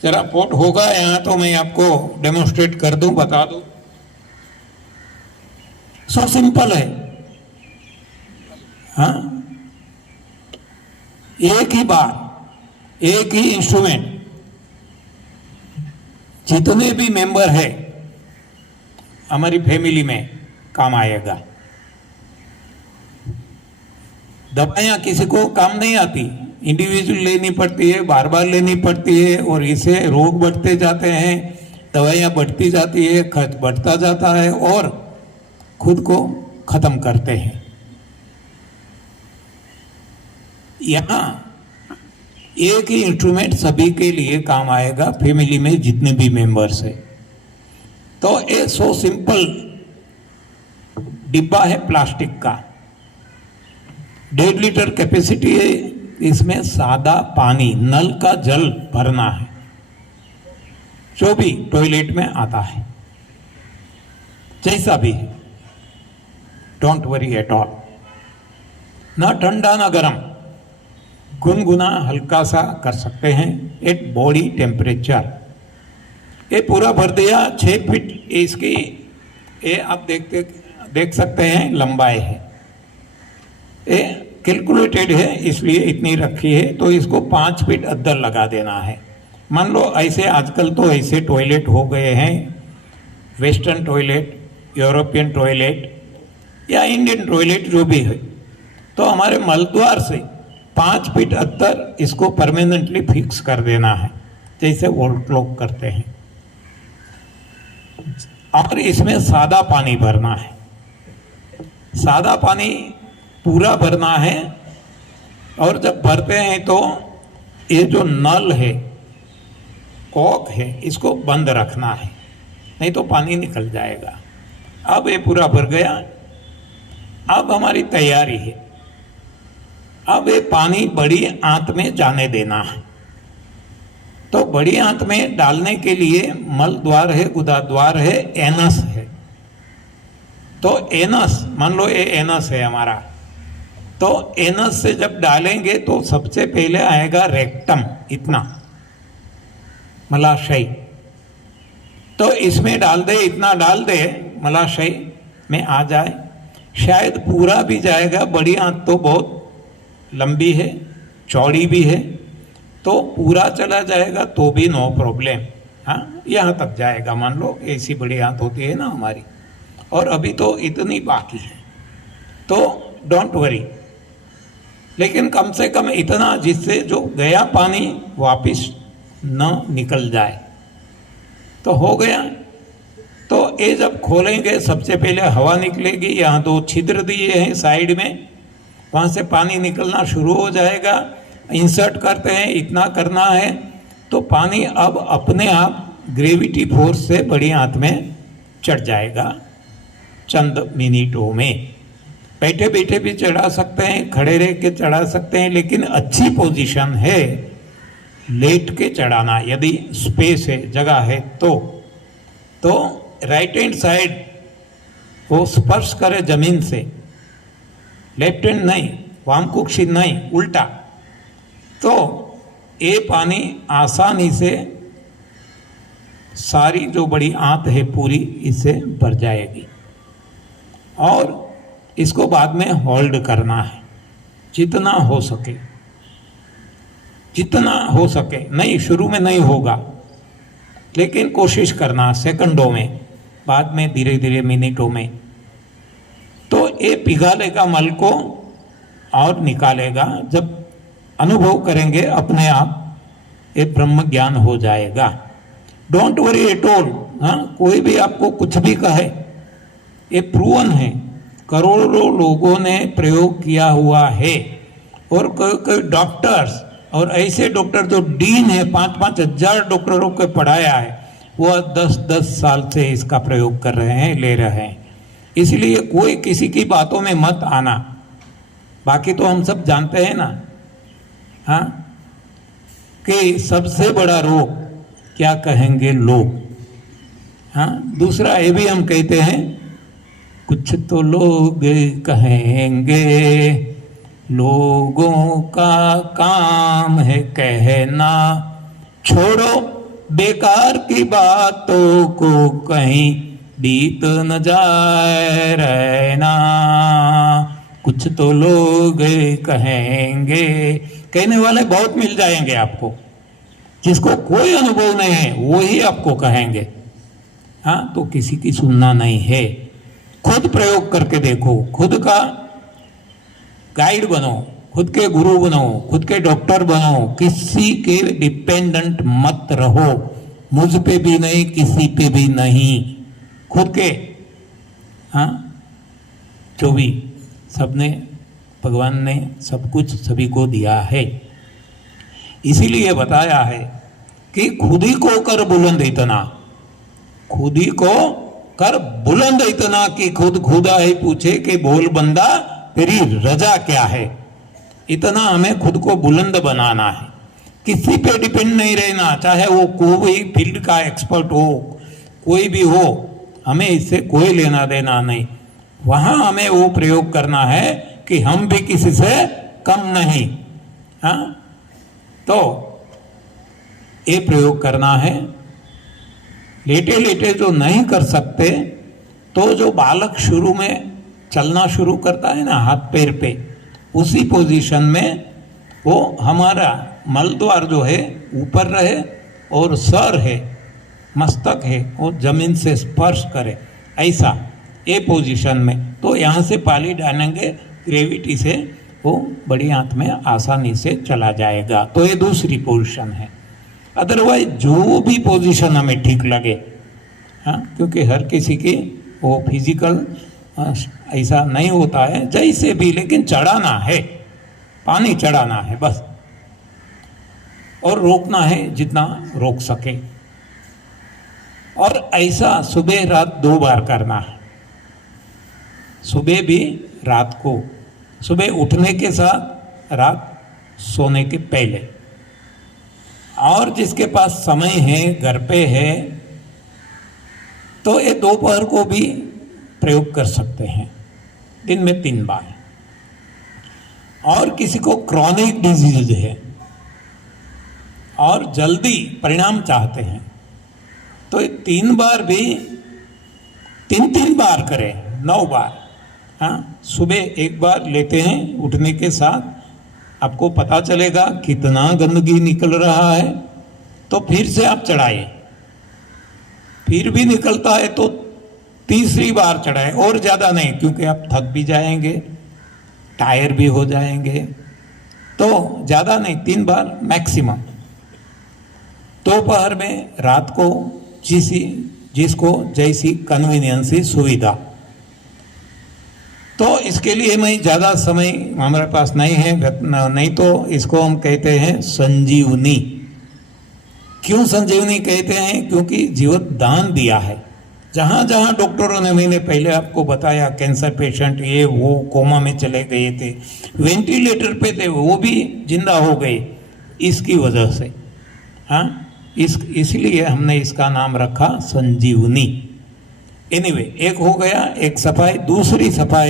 जरा पोट होगा यहाँ तो मैं आपको डेमोन्स्ट्रेट कर दूं, बता दूं। सो सिंपल है। हाँ, एक ही बात, एक ही इंस्ट्रूमेंट, जितने भी मेंबर है हमारी फैमिली में काम आएगा। दवाइयाँ किसी को काम नहीं आती, इंडिविजुअल लेनी पड़ती है, बार बार लेनी पड़ती है, और इससे रोग बढ़ते जाते हैं, दवाइयाँ बढ़ती जाती है, खर्च बढ़ता जाता है और खुद को खत्म करते हैं। यहाँ एक ही इंस्ट्रूमेंट सभी के लिए काम आएगा, फैमिली में जितने भी मेंबर्स है। तो ये सो सिंपल डिब्बा है प्लास्टिक का, 1.5 लीटर कैपेसिटी है। इसमें सादा पानी, नल का जल भरना है जो भी टॉयलेट में आता है, जैसा भी है। Don't worry at all. ना ठंडा ना गर्म, गुनगुना हल्का सा कर सकते हैं एट बॉडी टेम्परेचर। ये पूरा भर दिया, 6 फीट इसकी, ये आप देख सकते हैं लंबाई है। ये कैलकुलेटेड है इसलिए इतनी रखी है। तो इसको 5 फीट अद्दर लगा देना है। मान लो ऐसे आजकल तो ऐसे टॉयलेट हो गए हैं, वेस्टर्न टॉयलेट, यूरोपियन टॉयलेट या इंडियन टॉयलेट जो भी है, तो हमारे मलद्वार से 5 फीट अद्दर इसको परमानेंटली फिक्स कर देना है, जैसे वॉल क्लॉक करते हैं। और इसमें सादा पानी भरना है। सादा पानी पूरा भरना है। और जब भरते हैं तो ये जो नल है, कॉक है, इसको बंद रखना है, नहीं तो पानी निकल जाएगा। अब ये पूरा भर गया। अब हमारी तैयारी है। अब ये पानी बड़ी आंत में जाने देना है। तो बड़ी आंत में डालने के लिए मल द्वार है, गुदा द्वार है, एनस है। तो एनस, मान लो ये एनस है हमारा, तो एनस से जब डालेंगे तो सबसे पहले आएगा रेक्टम, इतना मलाशय। तो इसमें डाल दे, इतना डाल दे, मलाशय में आ जाए। शायद पूरा भी जाएगा, बड़ी आंत तो बहुत लंबी है, चौड़ी भी है, तो पूरा चला जाएगा तो भी नो प्रॉब्लम। हाँ, यहाँ तक जाएगा। मान लो ऐसी बड़ी आंत होती है ना हमारी, और अभी तो इतनी बाकी है, तो डोंट वरी। लेकिन कम से कम इतना जिससे जो गया पानी वापस न निकल जाए, तो हो गया। तो ये जब खोलेंगे सबसे पहले हवा निकलेगी। यहाँ 2 छिद्र दिए हैं साइड में, वहाँ से पानी निकलना शुरू हो जाएगा। इंसर्ट करते हैं, इतना करना है, तो पानी अब अपने आप ग्रेविटी फोर्स से बड़ी आंत में चढ़ जाएगा चंद मिनटों में। बैठे बैठे भी चढ़ा सकते हैं, खड़े रह के चढ़ा सकते हैं, लेकिन अच्छी पोजीशन है लेट के चढ़ाना, यदि स्पेस है, जगह है तो राइट हैंड साइड वो स्पर्श करे जमीन से, लेफ्ट हैंड नहीं, वामकुक्षी नहीं, उल्टा। तो ये पानी आसानी से सारी जो बड़ी आंत है पूरी इससे भर जाएगी। और इसको बाद में होल्ड करना है जितना हो सके, जितना हो सके। नहीं, शुरू में नहीं होगा, लेकिन कोशिश करना सेकंडों में, बाद में धीरे धीरे मिनटों में। तो ये पिघालेगा मल को और निकालेगा। जब अनुभव करेंगे अपने आप, ये ब्रह्म ज्ञान हो जाएगा। Don't worry at all. हाँ, कोई भी आपको कुछ भी कहे, ये प्रूवन है, करोड़ों लोगों ने प्रयोग किया हुआ है। और कोई डॉक्टर्स, और ऐसे डॉक्टर जो डीन है, 5-5 हजार डॉक्टरों को पढ़ाया है, वो 10-10 साल से इसका प्रयोग कर रहे हैं, ले रहे हैं। इसलिए कोई किसी की बातों में मत आना। बाकी तो हम सब जानते हैं ना, हाँ, कि सबसे बड़ा रोग क्या कहेंगे लोग। हाँ, दूसरा ये भी हम कहते हैं, कुछ तो लोग कहेंगे, लोगों का काम है कहना, छोड़ो बेकार की बातों को कहीं बीत न जाए रहना, कुछ तो लोग कहेंगे, कहने वाले बहुत मिल जाएंगे आपको, जिसको कोई अनुभव नहीं है वो ही आपको कहेंगे। हाँ, तो किसी की सुनना नहीं है, खुद प्रयोग करके देखो, खुद का गाइड बनो, खुद के गुरु बनो, खुद के डॉक्टर बनो, किसी के डिपेंडेंट मत रहो, मुझ पे भी नहीं, किसी पे भी नहीं, खुद के। हाँ, जो भी सबने, भगवान ने सब कुछ सभी को दिया है, इसीलिए बताया है कि खुद ही को कर बुलंद इतना, खुद ही को कर बुलंद इतना कि खुद खुदा ही पूछे कि बोल बंदा तेरी रजा क्या है। इतना हमें खुद को बुलंद बनाना है, किसी पे डिपेंड नहीं रहना, चाहे वो कोई फील्ड का एक्सपर्ट हो, कोई भी हो, हमें इससे कोई लेना देना नहीं। वहां हमें वो प्रयोग करना है कि हम भी किसी से कम नहीं। हाँ, तो ये प्रयोग करना है। लेटे लेटे जो नहीं कर सकते, तो जो बालक शुरू में चलना शुरू करता है ना हाथ पैर पे, उसी पोजीशन में वो हमारा मलद्वार जो है ऊपर रहे और सर है, मस्तक है, वो जमीन से स्पर्श करे, ऐसा ये पोजीशन में। तो यहाँ से पाली डालेंगे, ग्रेविटी से वो बड़ी आंत में आसानी से चला जाएगा। तो ये दूसरी पोजीशन है। अदरवाइज जो भी पोजीशन हमें ठीक लगे, हाँ, क्योंकि हर किसी की वो फिजिकल ऐसा नहीं होता है, जैसे भी, लेकिन चढ़ाना है, पानी चढ़ाना है बस, और रोकना है जितना रोक सके। और ऐसा सुबह रात 2 बार करना है, सुबह भी रात को, सुबह उठने के साथ, रात सोने के पहले। और जिसके पास समय है, घर पे है, तो ये दोपहर को भी प्रयोग कर सकते हैं, दिन में 3 बार। और किसी को क्रॉनिक डिजीज है और जल्दी परिणाम चाहते हैं, तो ये 3 बार भी 3 बार करें, 9 बार। हाँ, सुबह 1 बार लेते हैं उठने के साथ, आपको पता चलेगा कितना गंदगी निकल रहा है, तो फिर से आप चढ़ाइए, फिर भी निकलता है तो तीसरी बार चढ़ाए, और ज़्यादा नहीं, क्योंकि आप थक भी जाएंगे, टायर भी हो जाएंगे, तो ज़्यादा नहीं, 3 बार मैक्सिमम। दोपहर में, रात को, जिसको जैसी कन्वीनियंस, सुविधा। तो इसके लिए मैं ज़्यादा समय हमारे पास नहीं है, नहीं तो इसको हम कहते हैं संजीवनी। क्यों संजीवनी कहते हैं? क्योंकि जीवन दान दिया है। जहाँ जहाँ डॉक्टरों ने, मैंने पहले आपको बताया, कैंसर पेशेंट ये वो कोमा में चले गए थे, वेंटिलेटर पे थे, वो भी जिंदा हो गए इसकी वजह से। हाँ, इसलिए हमने इसका नाम रखा संजीवनी। एनीवे, एक हो गया, एक सफाई। दूसरी सफाई